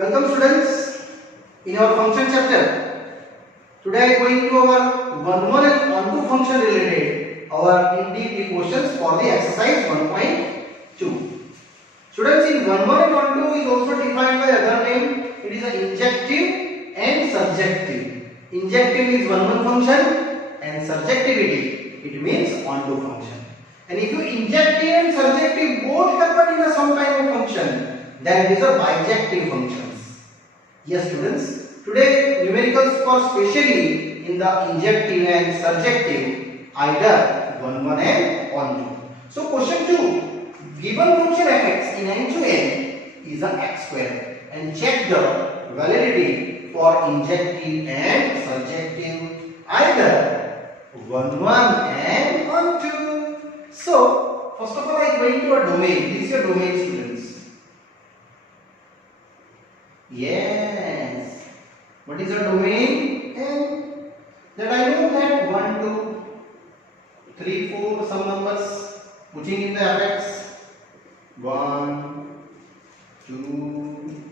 Welcome students in our function chapter. Today I am going to our 1 and 1 function related our in-depth questions for the exercise 1.2. Students, in 1 and 1 is also defined by other name. It is an injective and surjective. Injective is 1 function and surjectivity it means 1 function. And if you injective and surjective both happen in a some kind of function, then it is a bijective functions. Yes students, today numericals for specially in the injective and surjective either 1 and 1. So question 2, given function fx in n to n is a x square and check the validity for injective and surjective either 1 and 1 2. So first of all I am going to a domain. This is your domain students. Yes. What is a domain? And that I know that 1 2 3 4 some numbers putting in the fx 1 2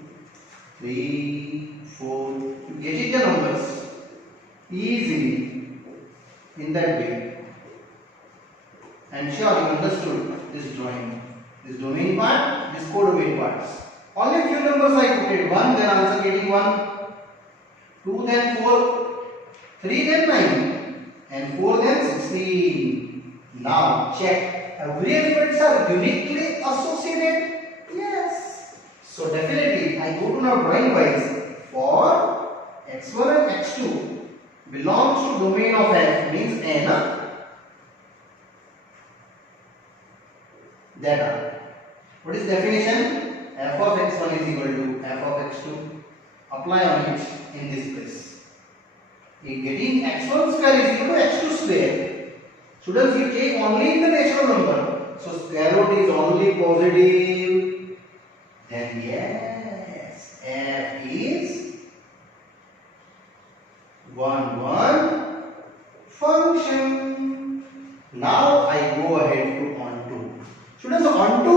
3 4. You get it the numbers easily in that way. And sure you understood this drawing, this domain part, this codomain parts. Only few numbers I put it. 1 then answer getting 1, 2 then 4, 3 then 9 and 4 then 16. Now check, every elements are uniquely associated. Yes. So definitely I go to now drawing wise for x1 and x2 belongs to domain of f means n. That what is definition? F of x1 is equal to f of x2. Apply on it in this place. Getting x1 square is equal to x2 square. Students, you take only in the natural number. So square root is only positive. Then yes, f is 1 function. Now I go ahead to onto. Students, onto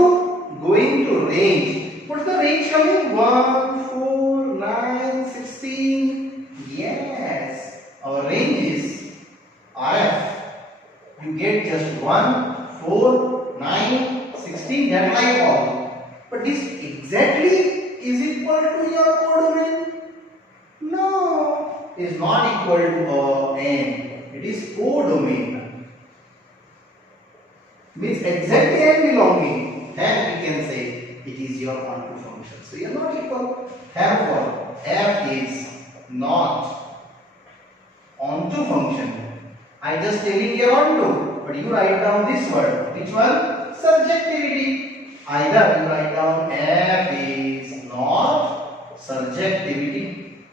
going to range. What's the range coming? 1, 4, 9, 16. Yes, our range is RF. You get just 1, 4, 9, 16. That like all. But this exactly is equal to your codomain? No, it is not equal to n. It is codomain. Means exactly n belonging. Then we can say it is your onto function. So you are not equal. Therefore, f is not onto function. I just telling you onto, but you write down this word. Which one? Surjectivity. Either you write down f is not surjectivity.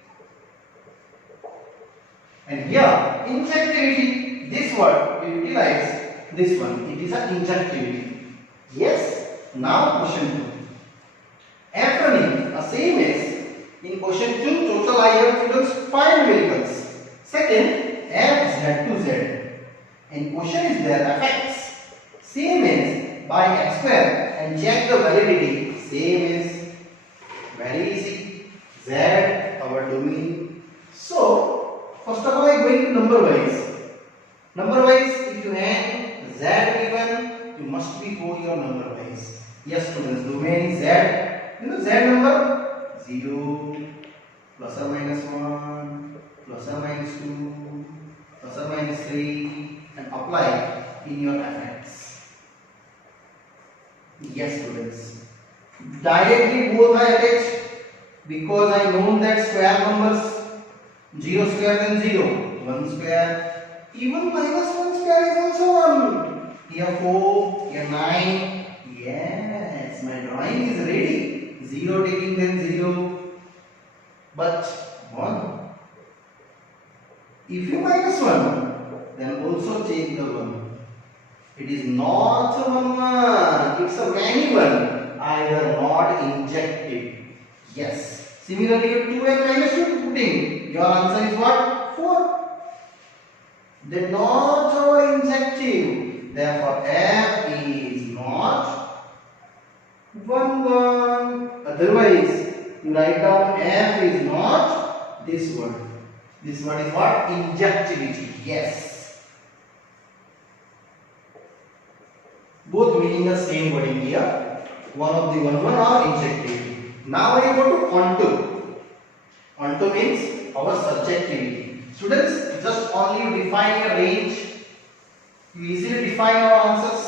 And here injectivity. This word we utilize this one. It is an injectivity. Yes. Now question 2. F running same as in question 2 total I have students 5 numericals. Second f z to z. And question is there fx same as by x square and check the validity same as very easy z our domain. So first of all I am going to number wise. Number wise if you have z given you must be go your number wise. Yes students, domain is z. You know z number 0 plus or minus 1 plus or minus 2 plus or minus 3 and apply in your fx. Yes students, directly both are attached because I know that square numbers 0 square then 0, 1 square, even minus 1 square is also 1. Here 4, here 9. Yes, my drawing is ready. 0 taking then 0, but 1. If you minus 1, then also take the 1. It is not a 1, it's a many one, either not injective. Yes. Similarly, 2 and minus 2 putting, your answer is what? 4. Then not our injective. Therefore, f is not 1 1. Otherwise, you write down F is not this word. This word is what? Injectivity. Yes. Both meaning the same word in here. One of the one or injectivity. Now I go to onto. Onto means our subjectivity. Students, just only define a range. You easily define our answers.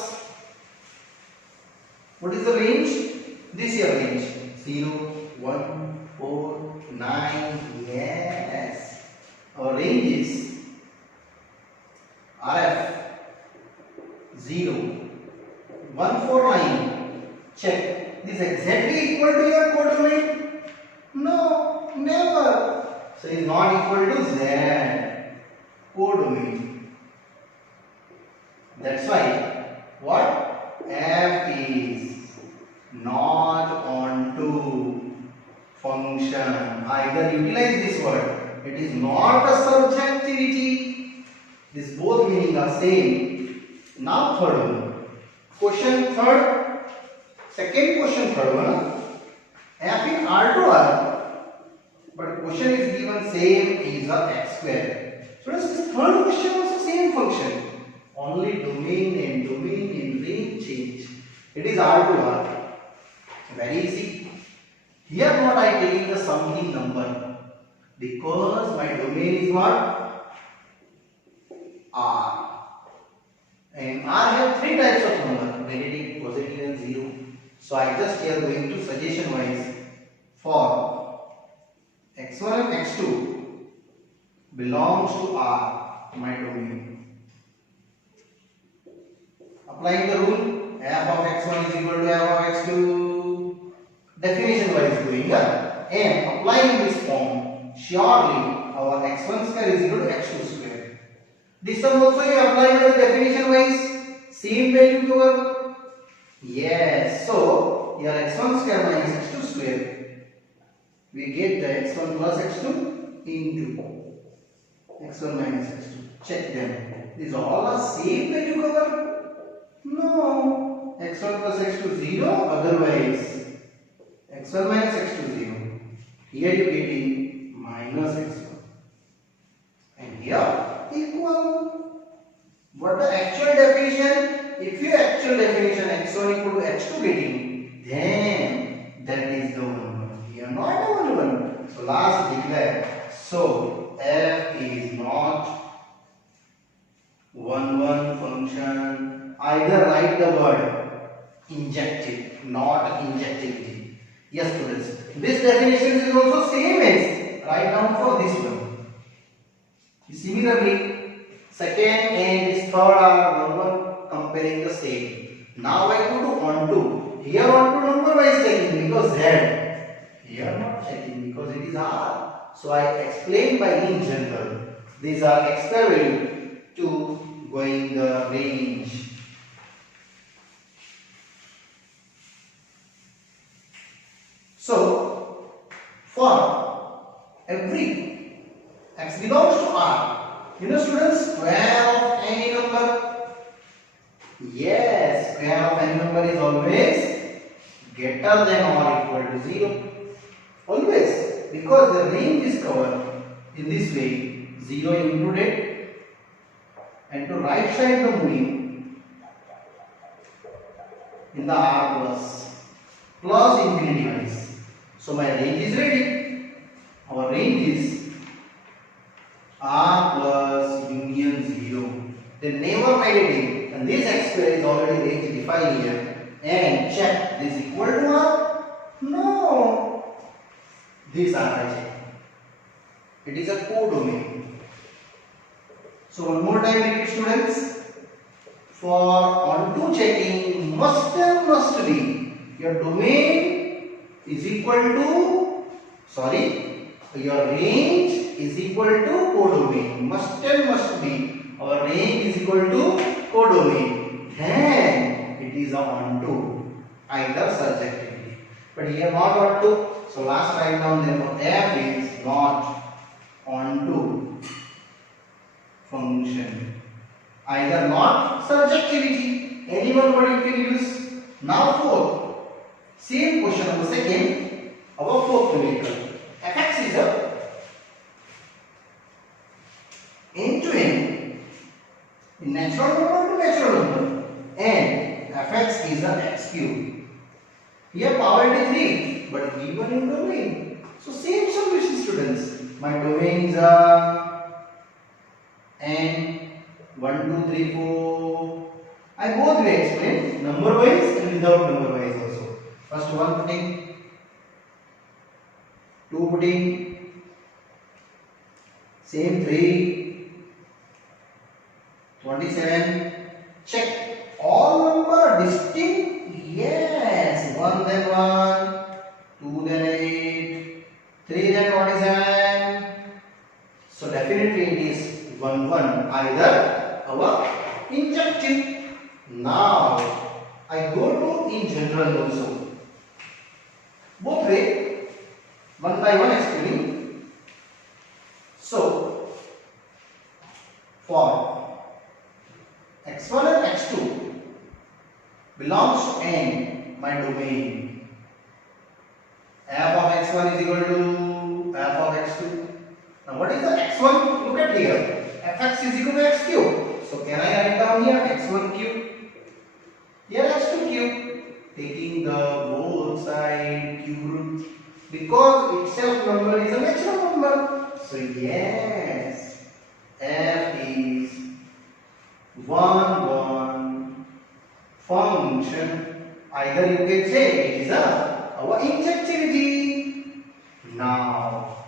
What is the range? This here range. 0, 1, 4, 9. Yes. Our range is RF 0, 1, 4, 9. Check. This exactly equal to your codomain? No, never. So it is not equal to Z codomain. That's why what? F is not onto function. Either utilize this word. It is not a subjectivity. This both meaning are same. Now third one. Question third. Second question third one. F in R to R. But question is given same is a x square. So this third question also same function. Only domain and range change. It is R to R. Very easy. Here what I taking the something number because my domain is what? R. And R have three types of number: negative, positive, and zero. So I just here going to suggestion wise for x1 and x2 belongs to R, my domain. Applying the rule, f of x1 is equal to f of x2. Definition wise going up and applying this form, surely our x1 square is equal to x2 square. This one also you apply by the definition wise, same value given. Yes, so here x1 square minus x2 square, we get the x1 plus x2 into x1 minus x2. Check them. These all are same value given. No, x1 plus x2 0, otherwise x1 minus x2 0. Here you getting minus x1 and here equal. What the actual definition? If you actual definition x1 equal to x2 getting, then that is the one. Here not the one. So last declare. So f is not 1 function. Either write the word injective, not injectivity. Yes, students. This definition is also same as write down for this one. Similarly, second and this third are one comparing the same. Now I go to onto. Here onto number wise checking because Z. Here not checking because it is R. So I explain by in general. These are extra value to going the range. So, for every x belongs to R, you know students, square of any number, yes, square of any number is always greater than or equal to 0. Always, because the range is covered in this way, 0 included, and to right side the moving in the R plus infinity wise. So my range is ready. Our range is R plus union 0. Then never negative. And this x square is already range defined here. And check this equal to R? No. This R I check. It is a codomain. So one more time repeat students. For onto checking must be your domain is equal to, your range is equal to codomain. Must be. Our range is equal to codomain. Then it is a onto, either subjectively. But here not onto. So last write down therefore f is not onto function. Either not subjectivity. Any one word you can use. Now fourth. Same question number second. our fourth numerical. Fx is a end-to-end in natural number to natural number, and fx is a x cube. Here power is 3, but given in domain. So same solution, students. My domain is n 1, 2, 3, 4. I both way explain, number wise and without number wise also. First 1 putting, 2 putting, same 3, 27. Check all number are distinct. Yes, 1 then 1, 2 then 8, 3 then 27. So definitely it is 1 1, either our injective. Now I go to in general also. Both way, one by one explaining. So for x1 and x2 belongs to n, my domain. F of x1 is equal to f of x2. Now what is the x1? Look at here. Fx is equal to x cube. So can I write down here x1 cube? Here x2 cube. Taking the both side cube root, because itself number is a natural number. So yes, f is 1 1 function. Either you can say it is our injectivity. Now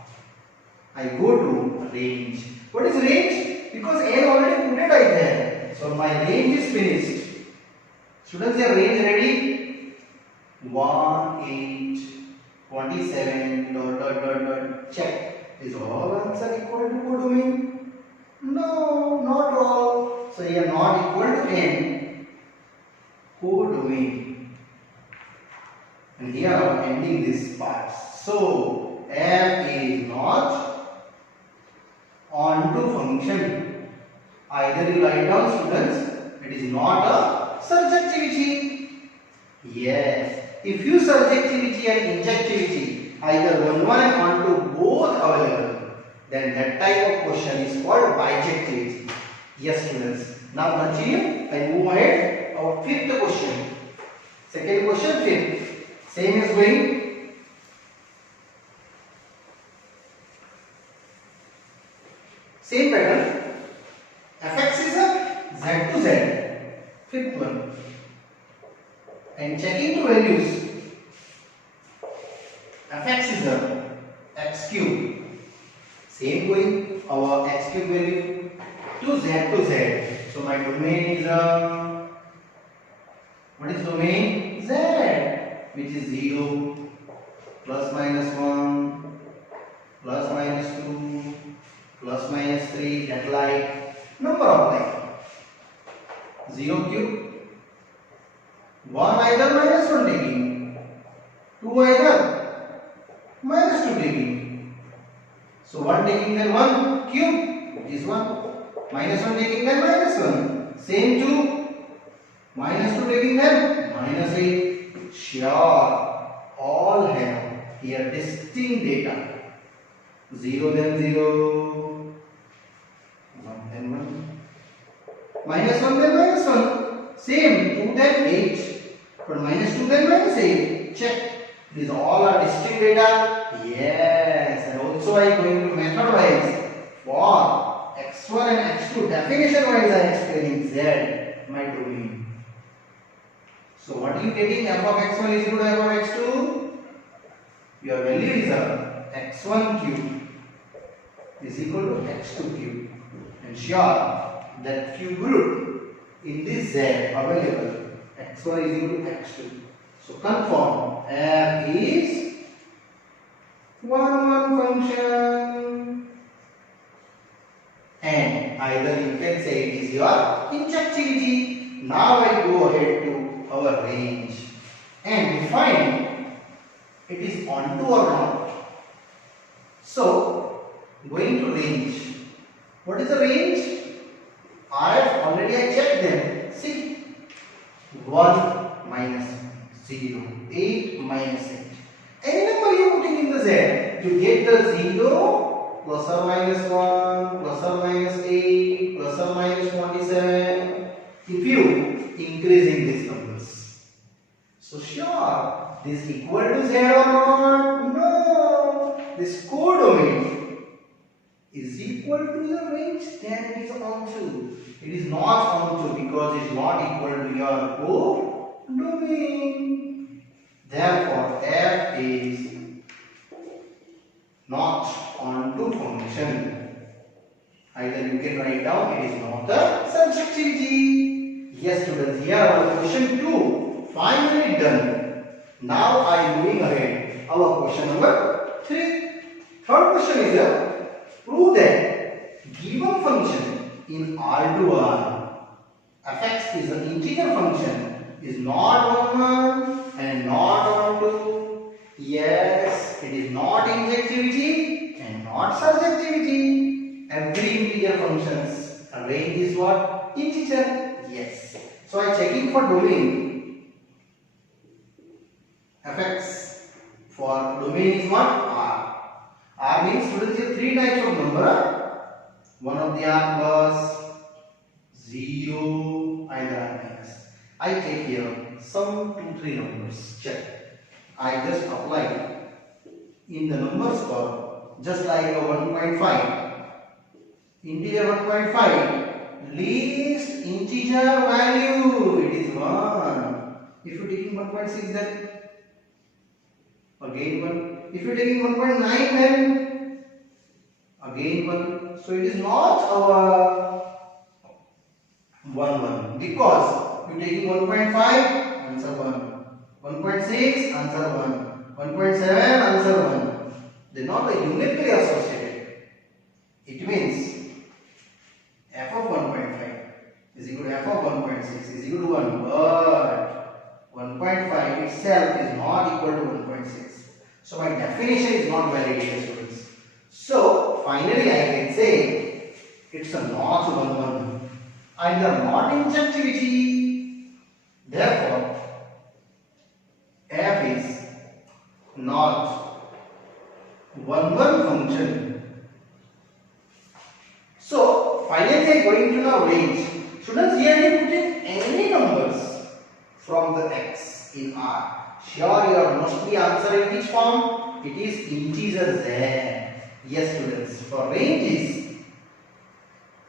I go to range. What is range? Because n already put it right there. So my range is finished. Students, your range ready? 1, 8, 27, check. Is all answer equal to codomain? No, not all. So here not equal to n. Codomain. And here I am ending this part. So f is not onto function. Either you write down, students, it is not a surjectivity. Yes. If you surjectivity and injectivity either 1 1 and onto both available, then that type of question is called bijectivity. Yes, students. Now continue and move ahead. Our fifth question. Second question, fifth. Same is going. Same pattern. Fx is a z to z. Fifth one. And checking the values. Fx is a x cube. Same going, our x cube value to z. So my domain is what is domain? Z, which is 0, plus minus 1, plus minus 2, plus minus 3, that like number of like 0 cube. 1 either minus 1 taking, 2 either minus 2 taking. So 1 taking then 1 cube, which is 1. Minus 1 taking then minus 1. Same 2. Minus 2 taking then minus 8. Sure, all have here distinct data. 0 then 0. 1 then 1. Minus 1 then minus 1. Same 2 then 8. But minus 2 then minus 8. Check. These all are distinct data. Yes. And also I am going to method wise. For x1 and x2 definition wise I am explaining z, my domain. So what are you getting? F of x1 is equal to f of x2. Your value is x1 cube is equal to x2 cube. And sure that cube root in this z available. X1 is equal to x2. So confirm f is 1 1 function. And either you can say it is your injectivity. Now I go ahead to our range and define it is onto or not. So going to range. What is the range? RF already I checked them. See, 1 minus 0, 8 minus 8. Any number you put z, you get the 0 plus or minus 1 plus or minus 8 plus or minus 27 if you increasing these numbers. So sure, this equal to z or not? No. This codomain is equal to the range, then it is onto. It is not onto because it is not equal to your codomain. Therefore, f is not onto function. Either you can write down it is not the subjectivity. Yes, students, here our question 2 finally done. Now I am moving ahead. Our question number 3. Third question is prove that given function in R2R fx is an integer function is not 1 1 and not 1 2. Yes, it is not injectivity and not subjectivity. Every integer functions range is what? Integer. Yes. So I checking for domain. fx for domain is what? R. R means students here 3 types of number. One of the are plus, 0, either R minus. I take here some 2 3 numbers. Check. I just apply in the numbers column just like a 1.5. Integer 1.5. Least integer value. It is 1. If you taking 1.6 then again 1. If you taking 1.9 then again 1. So it is not our 1 1 because you taking 1.5 answer 1. 1.6 answer 1. 1.7 answer 1. They are not uniquely associated. It means f of 1.5 is equal to f of 1.6 is equal to 1, but 1.5 itself is not equal to 1.6. So my definition is not valid here, students. So finally I can say it's a not 1 1. Either not injectivity. Therefore f is not 1 1 function. So finally I am going to now range. Students, here I am putting any numbers from the x in R. Sure, you are mostly answering which form? It is integer z. Yes, students. For ranges,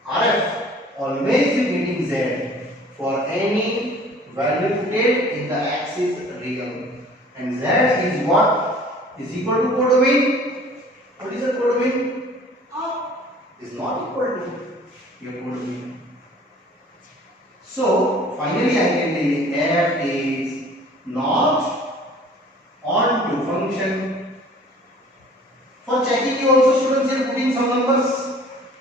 RF always is getting z for any value put in the x is real. And z is what? Is equal to codomain. What is the codomain? R is not equal to your codomain. So finally I can say f is not onto function. For checking you also students here putting some numbers.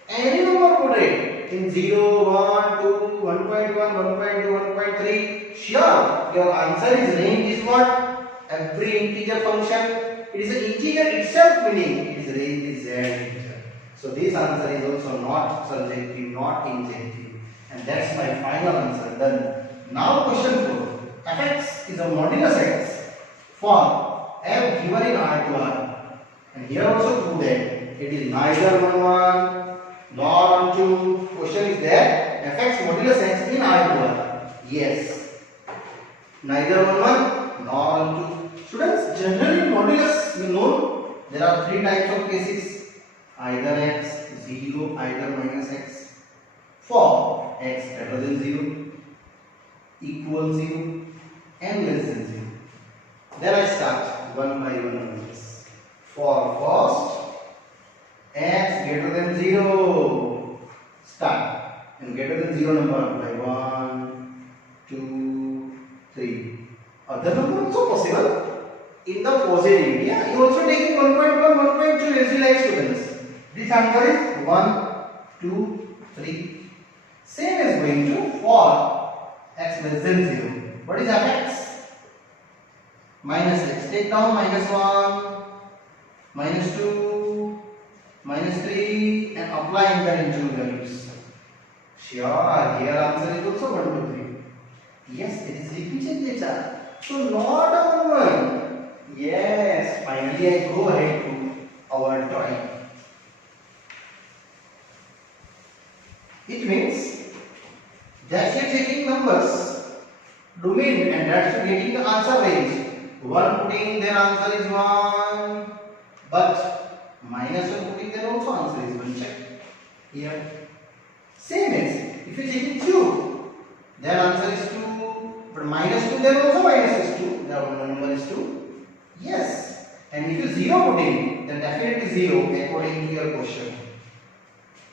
Any number put it in 0, 1, 2, 1.1, 1.2, 1.3. Sure, your answer is range is what? Every integer function. It is an integer itself meaning it is range is z integer. So this answer is also not subjective, not injective. And that's my final answer done. Now question 4. fx is a modulus x for f given in R2R. And here also prove that it is neither 1 1 nor 1 2. Question is there fx modulus x in R2R. Yes. Neither 1 1 nor 1 2. Students, generally modulus you know there are 3 types of cases. Either x, 0, either minus x. For x greater than 0, equal 0 and less than 0. Then I start one by one numbers. For first x greater than 0, start and greater than 0 number apply 1, 2, 3. Other number also possible in the positivity. Yeah, you also taking 1.1, 1.2 as you like students. This answer is 1, 2, 3. Same is going to for x less than 0. What is fx? Minus x. Take down minus 1, minus 2, minus 3 and apply in the interval values. Sure, here answer is also 1, 2, 3. Yes, it is repeated data. So not a 1, 1. Yes, finally I go ahead to our drawing. It means that you're taking numbers, domain, and that's you're getting the answer range. One putting their answer is 1, but minus 1 putting their also answer is 1. Check here. Same as if you're taking 2, their answer is 2, but minus 2 their also minus is 2. Their number is 2. Yes. And if you 0 putting, then definitely 0 according to your question.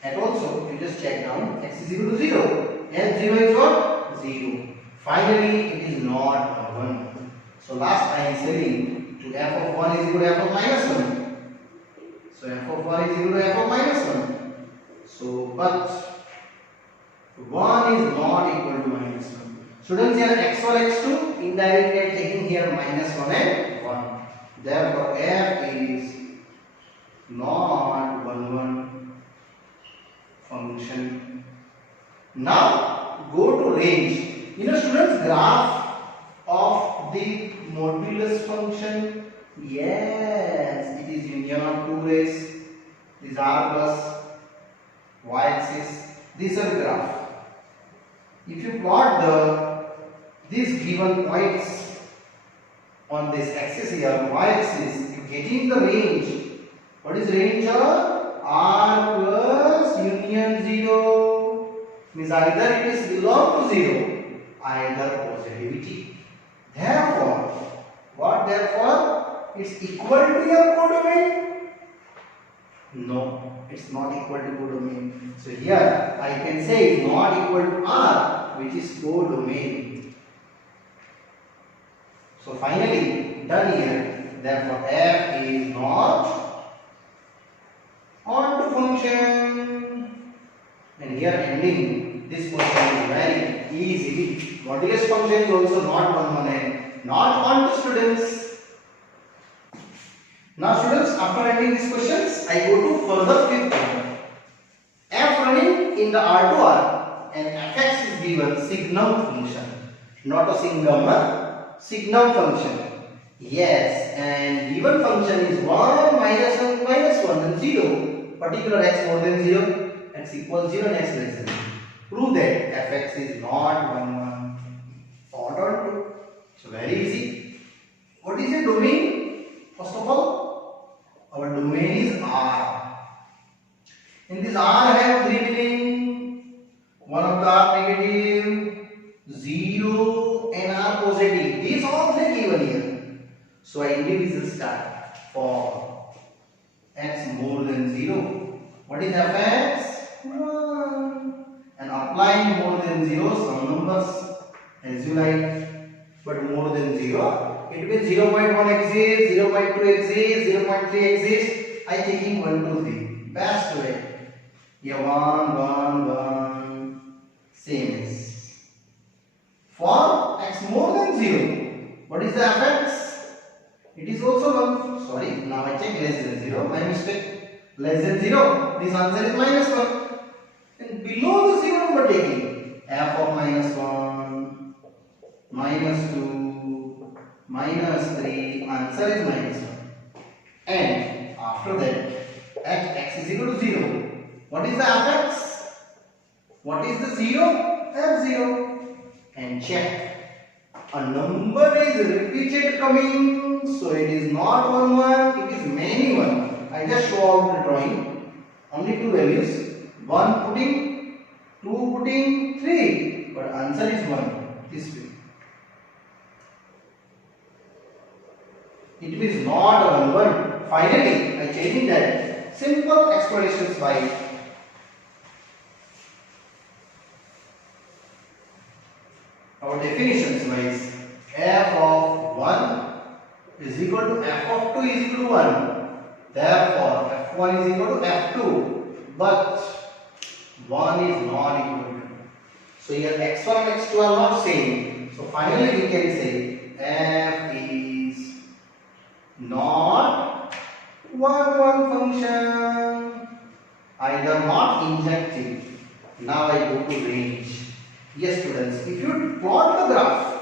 And also, you just check down x is equal to 0. And 0 is what? 0. Finally, it is not 1. So last I am saying to f of 1 is equal to f of minus 1. So f of 1 is equal to f of minus 1. So, but 1 is not equal to minus 1. Students, here x1, x2, indirectly I am taking here minus 1 and 1. Therefore, f is not 1, 1 function. Now, go to range. Students, graph of the modulus function. Yes, it is union of two rays. These are plus y-axis. This is a graph. If you plot these given points on this axis here, y-axis, you getting the range. What is range of r plus union 0? Means either it is belong to 0, either positivity. Therefore, what therefore? It's equal to your codomain? No, it's not equal to codomain. So here I can say it's not equal to R, which is codomain. So finally done here. Therefore f is not onto function. And here ending this question is very easy. Modulus function is also not 1, 1 and not onto students. Now students, after ending these questions, I go to further fifth one. F running in the R2R and fx is given signum function. Not a signum, signum function. Yes, and given function is 1, minus 1, minus 1 and 0. Particular x more than 0, x equals 0 and x less than 0. Prove that fx is not 1, 1 or not 2. So very easy. What is the domain? First of all, our domain is R. In this R I have three meaning. One of the R negative, 0 and R positive. These all three given here. So I individual start for x more than 0. What is fx? 1. And applying more than 0 some numbers as you like. But more than 0, it means 0.1 exists, 0.2 exists, 0.3 exists. I taking 1, 2, 3. Best way. Yeah, 1, 1, 1. Same as. For x more than 0, what is the fx? It is also 1. Sorry, now I check less than 0. My mistake. Less than 0. This answer is minus 1. And below the 0 number taking f of minus 1, minus 2, minus 3, answer is minus 1. And after that, at x is equal to 0. What is the fx? What is the 0? f0. And check. A number is repeated coming, so it is not 1, 1, it is many 1. I just show out the drawing. Only two values. 1 putting, 2 putting, 3. But answer is 1. This way. It is not a 1, 1. Finally, I changing that. Simple explanations by our definitions wise. F of 1 is equal to f of 2 is equal to 1. Therefore, f1 is equal to f2. But 1 is not equal to 2. So here x1 and x2 are not same. So finally we can say f is not 1, 1 function. Either not injective. Now I go to range. Yes students, if you plot the graph,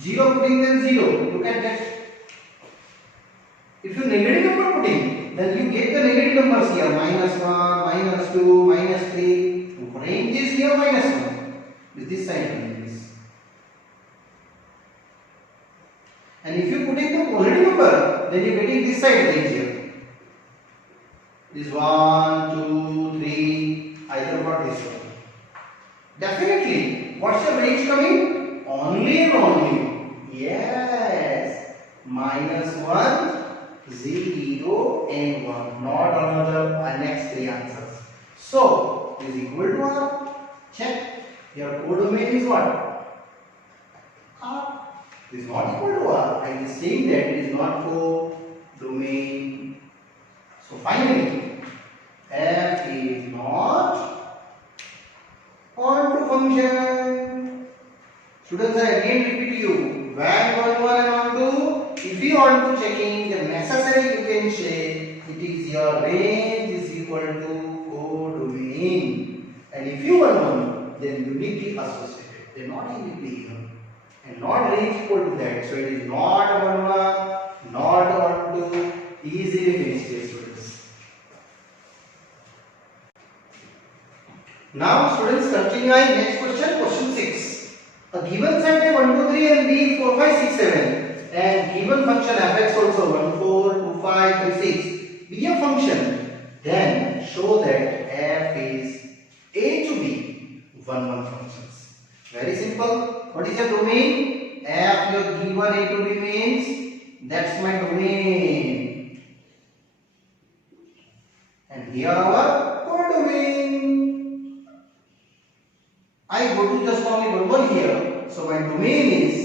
0 putting then 0, look at that. If you negative number putting, then you get the negative numbers here, -1, -2, -3. Range is here -1. With this side range. And if you put in the positive number, then you are getting this side range here. This 1, 2, 3, either got this one. Definitely, what's your range coming? Only and only. Yes, -1, 0 and 1. Not another next three answers. So, is equal to R. Check. Your codomain is what? R. It is not equal to R. I am saying that it is not codomain. So finally, f is not onto function. Students, I again repeat you. When and onto, if you want to checking the necessary, you can say it is your range is equal to codomain. And if you want then uniquely associated. They are not uniquely given. And not range equal to that. So it is not 1, not 1, 2. Easily finished this, students. Now students, continuing next question, question 6. A given set A 1, 2, 3 and B 4, 5, 6, 7 and given function fx also 1, 4, 2, 5, 3, 6 be a function, then show that f is A to B 1, 1 functions. Very simple. What is your domain? F your given A to B means that's my domain. And here our codomain. I go to just only one here. So my domain is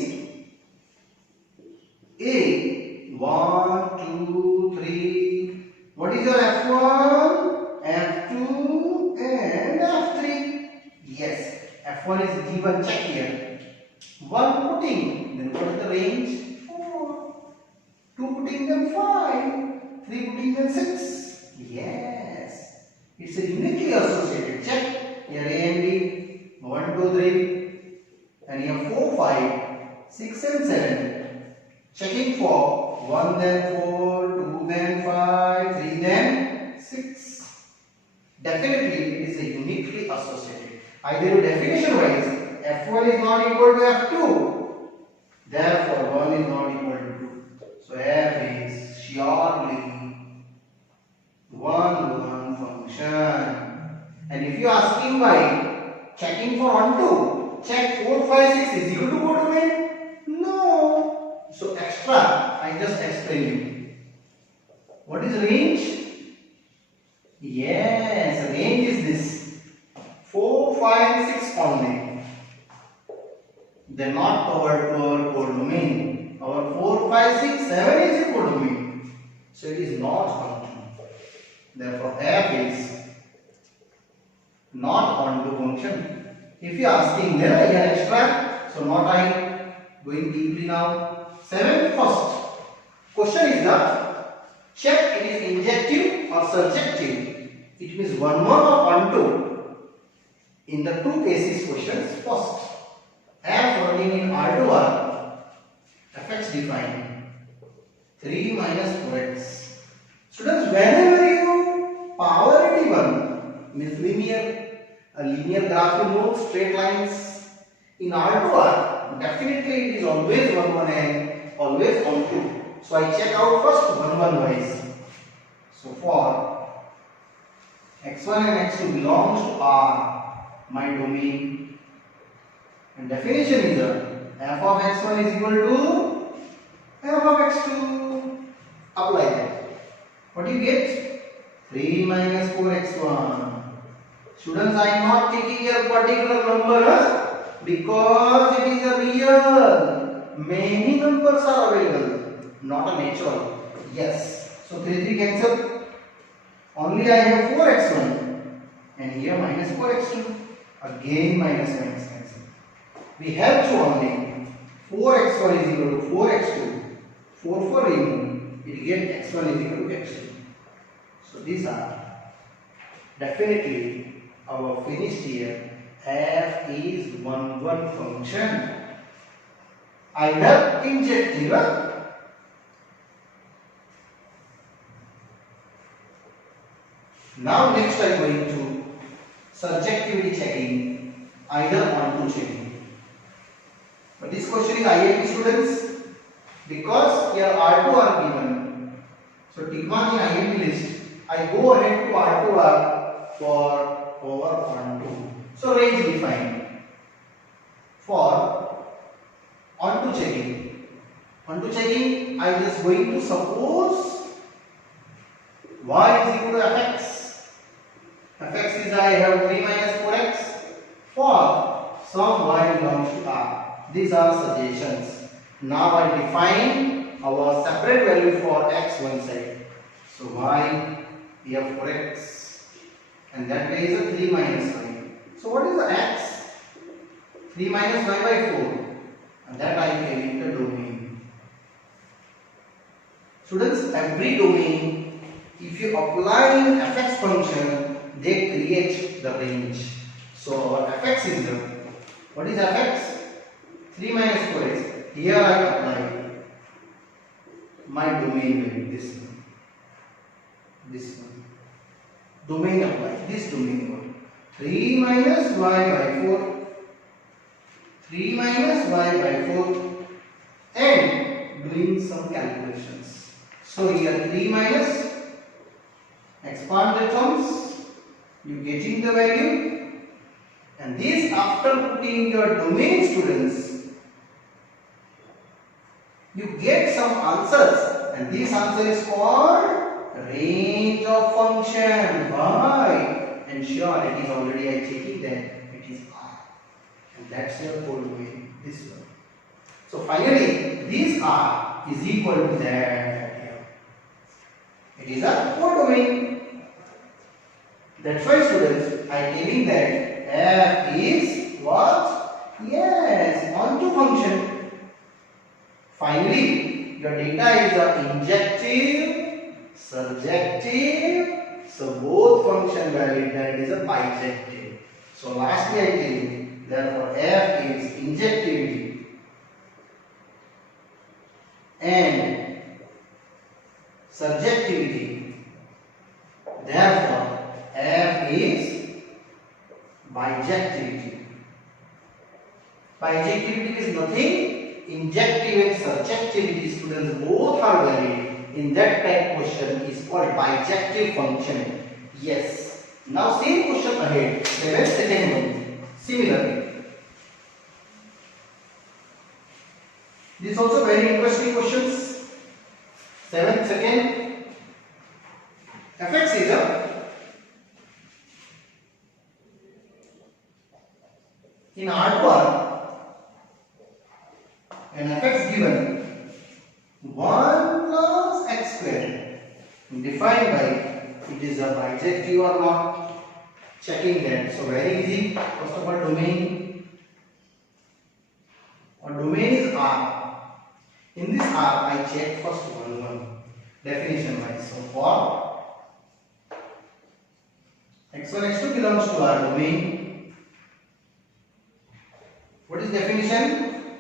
A 1, 2, 3. What is your F1, F2 and F3? Yes, F1 is given. Check here. 1 putting, then what is the range? 4. 2 putting, then 5. 3 putting, then 6. Yes, it's a uniquely associated. Check here A and B. 1, 2, 3 and here 4, 5, 6 and 7. Checking for 1 then 4, 2 then 5, 3 then 6. Definitely it is a uniquely associated. Either definition wise F1 is not equal to F2. Therefore 1 is not equal to 2. So F is surely 1, 1 function. And if you are asking why, checking for onto, check 4, 5, 6 is equal to codomain? No. So extra, I just explain you. What is range? Yes, range is this 4, 5, 6 only. They are not covered per codomain. Our 4, 5, 6, 7 is a codomain. So it is not function. Therefore f is not onto function. If you are asking then I can extract. So not I going deeply now. 7 first. Question is the check it is injective or surjective. It means 1, 1 or onto. In the two cases questions first. F running in R2R. Fx defined 3 minus 4x. Students, whenever you power it even means a linear graph, you know, straight lines in R2R, definitely it is always 1, 1 and always on 2. So I check out first 1, 1 wise. So for x1 and x2 belongs to R, my domain, and definition is f of x1 is equal to f of x2. Apply that. What do you get? 3 minus 4x1. Students, I am not taking a particular number because it is a real. Many numbers are available, not a natural. Yes. So 3 3 cancel. Only I have 4x1 and here minus 4x2. Again minus minus cancel. We have to only 4x1 is equal to 4x2. 4 4 remove. It gets x1 is equal to x2. So these are definitely our finished here. F is 1, 1 function. Either injective surjectivity checking, either onto checking. But this question is IIT students because here R2 are given. So tick mark in IIT list. I go ahead to R2R for over onto. So range defined for onto checking. Onto checking, I just going to suppose y is equal to fx. Fx is I have 3 minus 4x for some y belongs to R. These are suggestions. Now I define our separate value for x one side. So y we have 4x and that way is a 3 minus y. So what is the x? 3 minus y by 4 and that I will in the domain. Students, every domain, if you apply an fx function, they create the range. So our fx is what is fx? 3 minus 4x. Here I apply my domain value, this one. This one. Domain apply, this domain one. 3 minus y by 4. 3 minus y by 4 and doing some calculations. So here 3 minus, expand the terms, you getting the value, and this after putting your domain students, you get some answers, and this answer is called range of function. Why? Ensure it is already I checking that it is R, and that's your whole domain, this one. So finally, this R is equal to that. It is a codomain. That's why students, I am telling that f is what? Yes, onto function. Finally, your data is a injective, surjective. So both function valid, that is a bijective. So lastly, I tell you, therefore f is injectivity and surjectivity. Therefore, f is bijectivity. Bijectivity is nothing. Injective and surjectivity, students, both are valid. In that type question is called bijective function. Yes. Now same question ahead. The second one. Similarly. This is also very interesting questions. 7th second. fx is in R2R and fx given 1 plus x square defined by it is a bijective or not, checking that. So very easy. First of all, domain. Our domain is R. In this R I check first one definition wise. So for x1 x2 belongs to our domain. What is definition?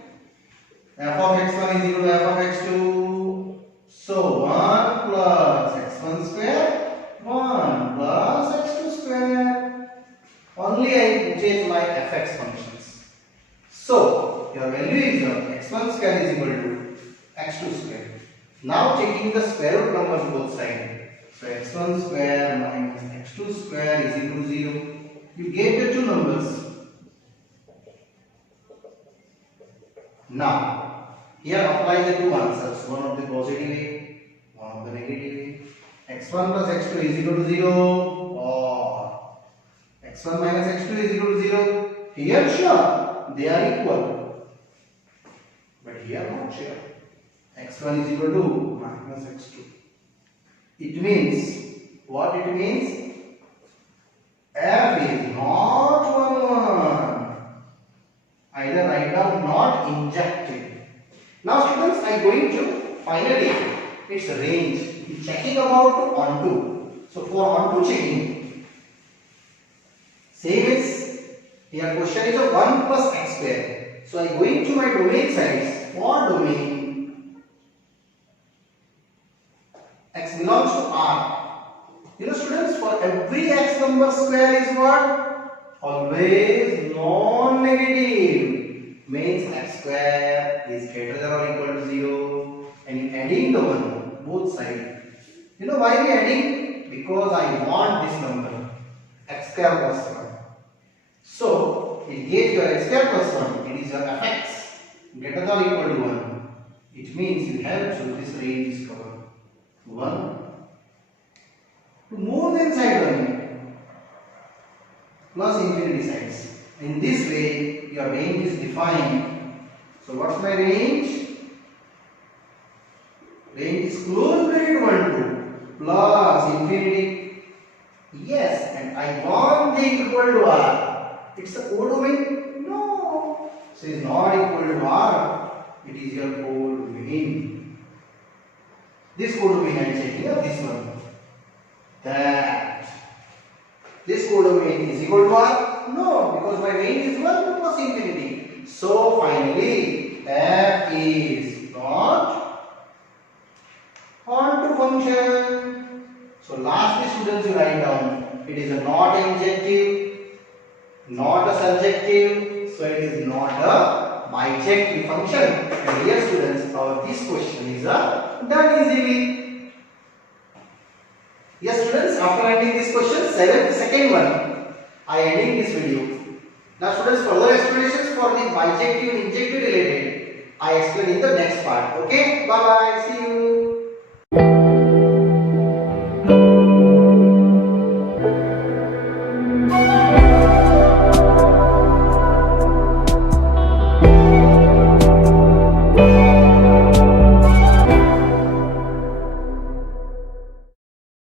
F of x1 is equal to f of x2. So 1 plus x1 square, 1 plus x2 square. Only I change my fx functions. So your value is x1 square is equal to x2 square. Now taking the square root numbers both sides. So x1 square minus x2 square is equal to 0. You get the two numbers. Now, here apply the two answers, one of the positive way, one of the negative way. x1 plus x2 is equal to 0 or x1 minus x2 is equal to 0. Here sure, they are equal. But here not sure. x1 is equal to minus x2. It means, what it means? F is not 1, 1. Either write down not injective. Now students, I am going to finally its range. It's checking about onto. So for onto checking, same is here question is a 1 plus x square. So I am going to my domain size. For domain x belongs to R. You know students, for every x number square is what? always non-negative, means x square is greater than or equal to 0, and adding the 1 both sides. You know why we adding? Because I want this number x square plus 1. So it gave your x square plus 1, it is your fx greater than or equal to 1. It means you have to this range is covered 1 to more than side 1 plus infinity sides. In this way your range is defined. So what's my range? Range is close bracket 1 to plus infinity. Yes, and I want the equal to r. It's a codomain? No. So it's not equal to r. It is your codomain. This codomain I am checking up this one. That this codomain is equal to r? No, because my range is 1 to plus infinity. So finally f is not onto function. So lastly students, you write down, it is a not adjective, not a subjective, so it is not a bijective function. And here students, this question is done easily. Yes students, after ending this question, second one, I ending this video. Now students, further explanations for the bijective and injective related, I explain in the next part. Okay, bye bye, see you.